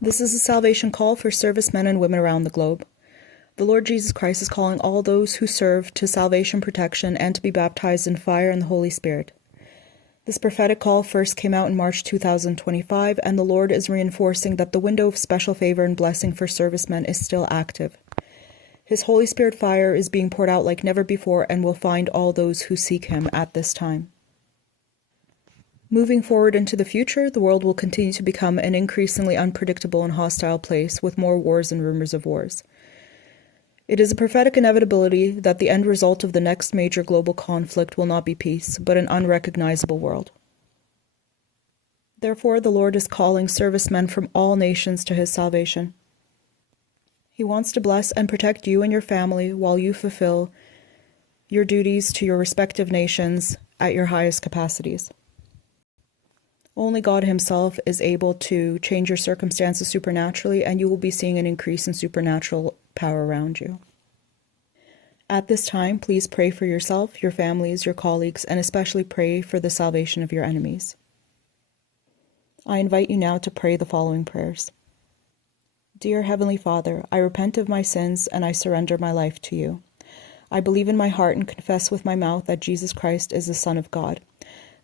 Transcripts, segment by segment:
This is a salvation call for servicemen and women around the globe. The Lord Jesus Christ is calling all those who serve to salvation protection and to be baptized in fire and the Holy Spirit. This prophetic call first came out in March 2025, and the Lord is reinforcing that the window of special favor and blessing for servicemen is still active. His Holy Spirit fire is being poured out like never before and will find all those who seek him at this time. Moving forward into the future, the world will continue to become an increasingly unpredictable and hostile place with more wars and rumors of wars. It is a prophetic inevitability that the end result of the next major global conflict will not be peace, but an unrecognizable world. Therefore, the Lord is calling servicemen from all nations to his salvation. He wants to bless and protect you and your family while you fulfill your duties to your respective nations at your highest capacities. Only God himself is able to change your circumstances supernaturally, and you will be seeing an increase in supernatural power around you. At this time, please pray for yourself, your families, your colleagues, and especially pray for the salvation of your enemies. I invite you now to pray the following prayers. Dear Heavenly Father, I repent of my sins and I surrender my life to you. I believe in my heart and confess with my mouth that Jesus Christ is the Son of God,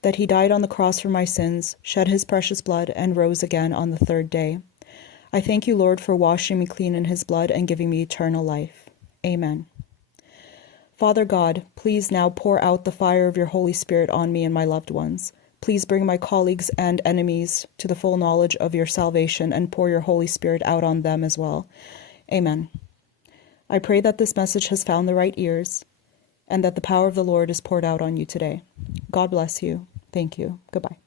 that he died on the cross for my sins, shed his precious blood, and rose again on the third day. I thank you, Lord, for washing me clean in his blood and giving me eternal life. Amen. Father God, please now pour out the fire of your Holy Spirit on me and my loved ones. Please bring my colleagues and enemies to the full knowledge of your salvation and pour your Holy Spirit out on them as well. Amen. I pray that this message has found the right ears and that the power of the Lord is poured out on you today. God bless you. Thank you. Goodbye.